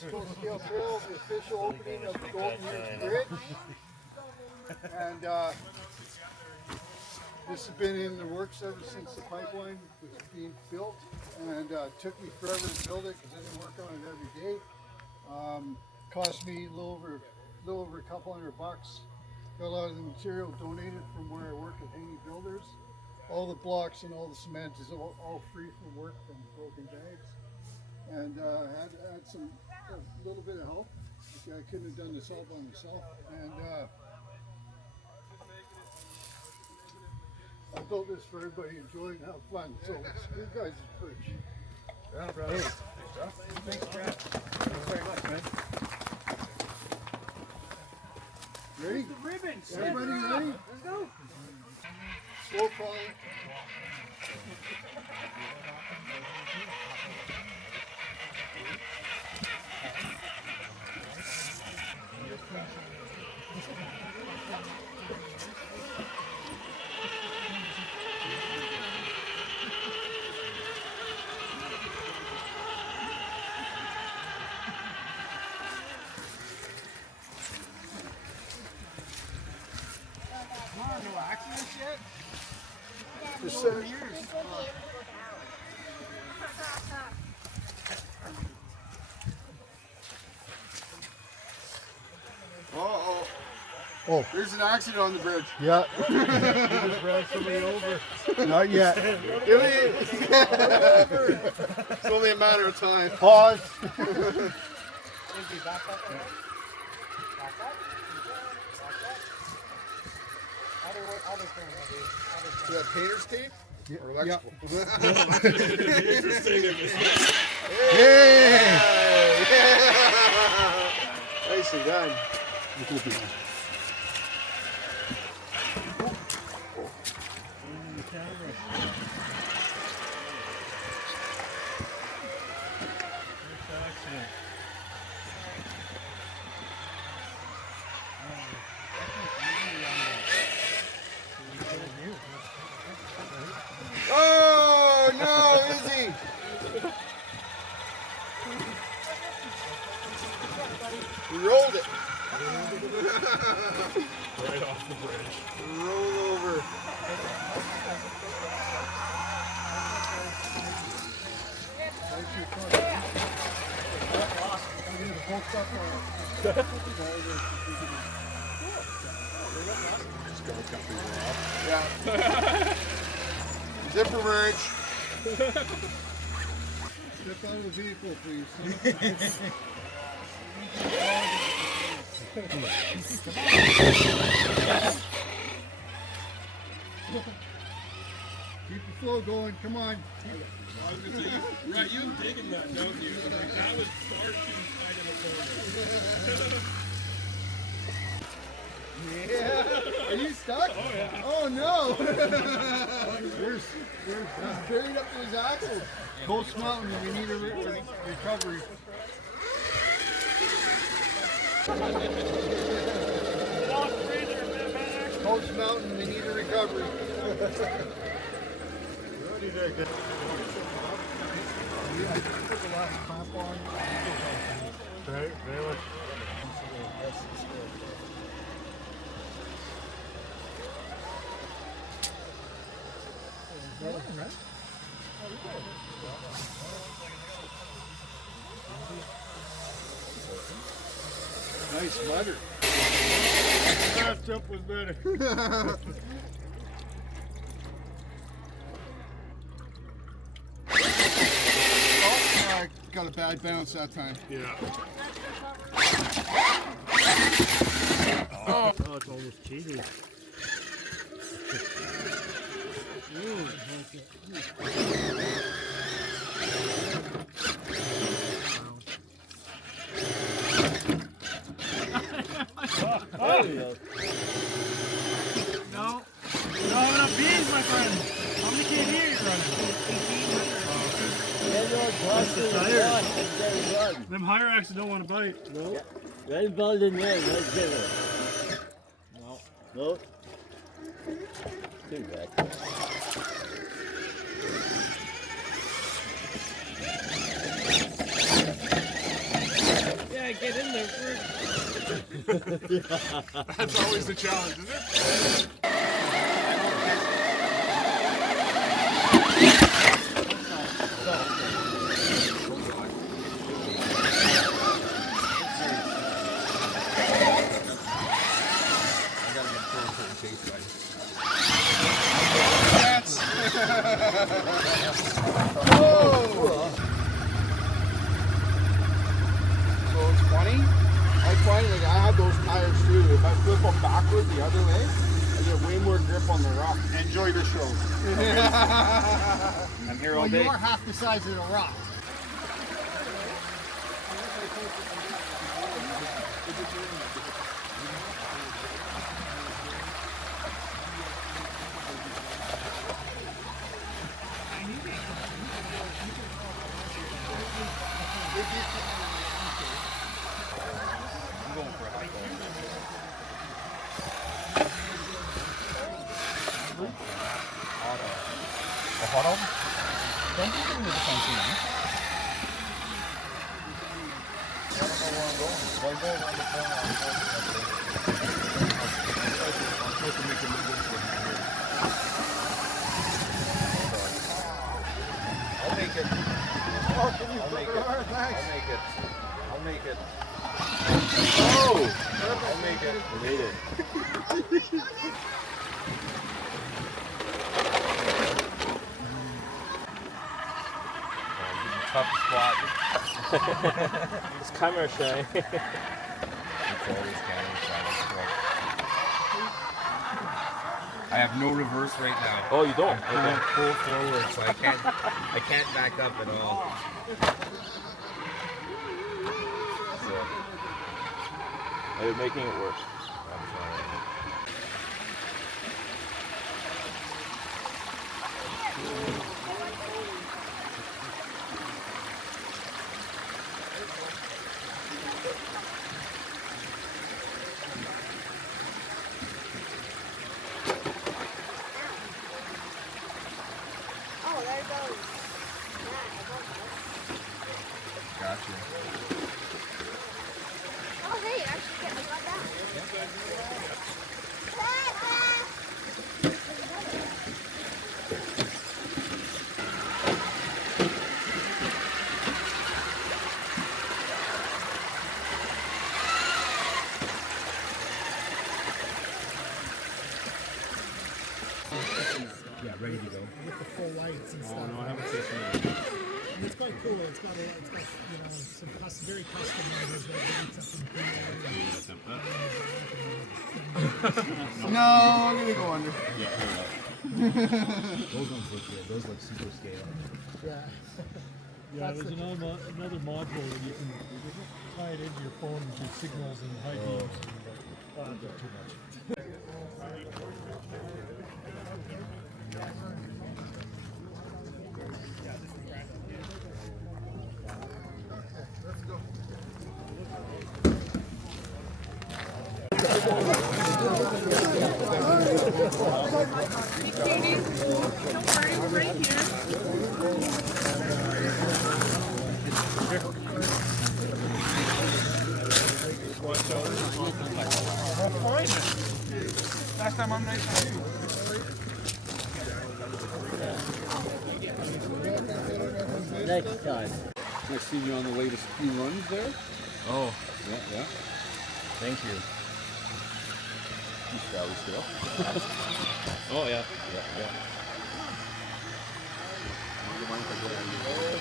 West Coast Scale Trail, the official opening of the Golden Years Bridge. And this has been in the works ever since the pipeline was being built. And it took me forever to build it because I didn't work on it every day. Cost me a little over a couple $100. Got a lot of the material donated from where I work at Haney Builders. All the blocks and all the cement is all free from work from broken bags. And had a little bit of help. I couldn't have done this all by myself. And I built this for everybody to enjoy and have fun. So it's you guys' bridge. Yeah, brother. Hey. Thanks, Brad. Thanks very much, man. Ready? The ribbons. Everybody ready? Let's go. Slow crawling. No accidents yet? Just Oh, there's an accident on the bridge. yeah. You just ran somebody over. Not yet. It's only a matter of time. Pause. Is that painter's tape? Or electrical? Interesting. Hey! Nicely done. Oh no, Izzy! We rolled it. Right off the bridge. Roll over. Yeah. Zipper merge. Step out of the vehicle, please. Keep the flow going. Come on. Right, you're digging that, don't you? Like, that was far too tight of a corner. Yeah. Are you stuck? Oh, yeah. Oh no! Where's Buried up to his axle. Coast Mountain? We need a recovery. Coast Mountain, we need a recovery. Put the last clamp on. Right, very much. Nice mutter. Last jump was better. I got a bad bounce that time. Yeah. Oh, it's almost cheating. No. You don't have enough beans, my friend. How many kVA are you running? Them higher axes don't want to bite. No. Right involved in there, right there. No. No. Too bad. That's always the challenge, isn't it? So it's funny. I find like I have those tires too. If I flip them backwards the other way, I get way more grip on the rock. Enjoy the show. I'm here Well, all day. you're half the size of the rock. I'm going for a hike. A hot dog? Don't you give me the fancy one? I don't know where I'm going. If I go around the corner, I'm going I'm supposed to make a move for here. I'll make it. I'll make it. I'll make it. I'll make it. Oh! I'll make it. I made it. Tough spot. It's camera shy. It's always camera shy. I have no reverse right now. Oh, you don't? I'm going full forward, so I can't back up at all. So, Are you making it work? I'm trying. Oh, there it goes. Gotcha. Oh, hey, actually, I got that. Yeah, ready to go. With the full lights and stuff. Oh no, I haven't tasted it. And it's quite cool. It's got you know, some very custom models that need something No, I'm gonna go under. Those ones look good. Those look super scale. Yeah. Yeah, there's another module that you can tie it into your phone and do signals and high beams. And, not too much. Last time I'm nice to you. Next time. I see you on the latest few runs there. Oh, Yeah. thank you. You shall still. Oh yeah. Yeah. Do you mind if I go on your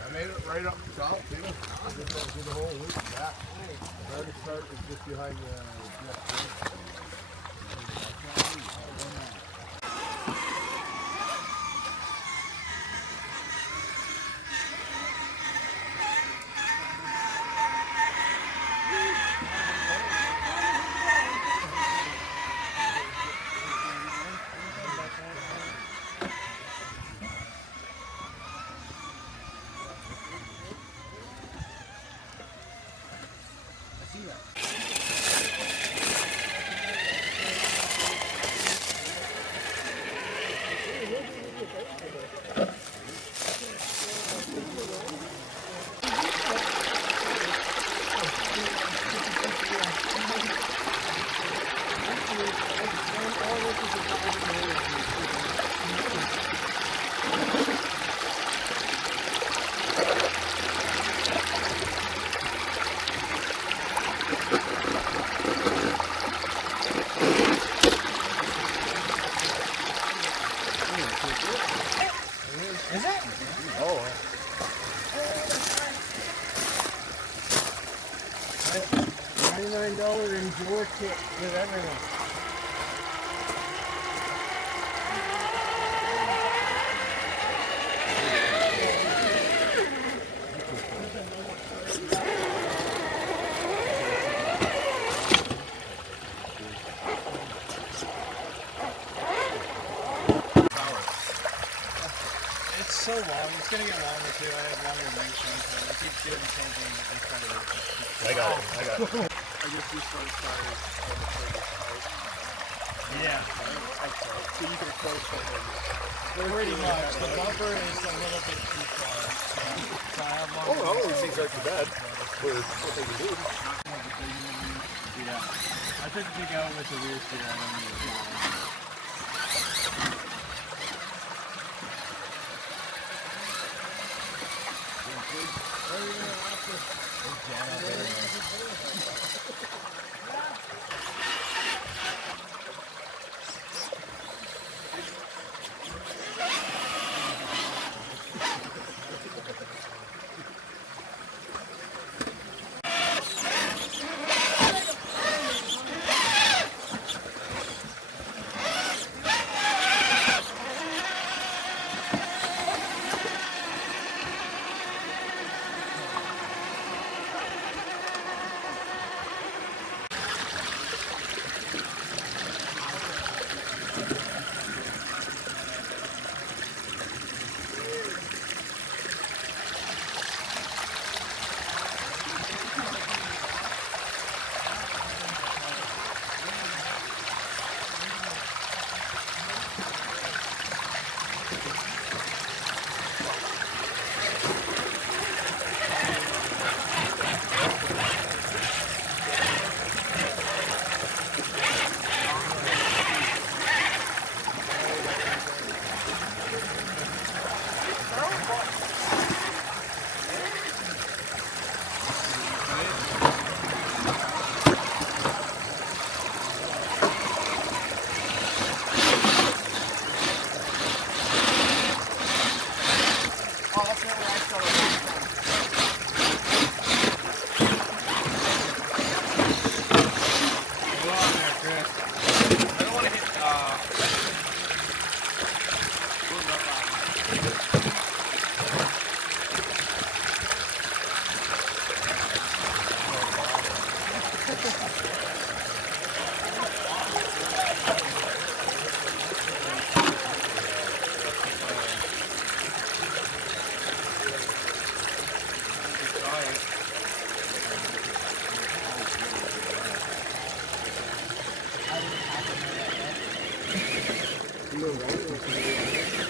I made it right up top, too. Did the whole loop back. The hardest part is just behind the Is it? Oh. $99 Enjoy kit with everything. It's so long. It's gonna get longer too. I have longer wingspan. So I keep doing the same thing. I got it. I guess this one's started on the service side. Yeah. Okay. So you can close something. Pretty much. The bumper is a little bit too far. So I have longer. All these things aren't too bad for what they can do. Yeah. I took the big out with the rear steer. I don't need it. No, right?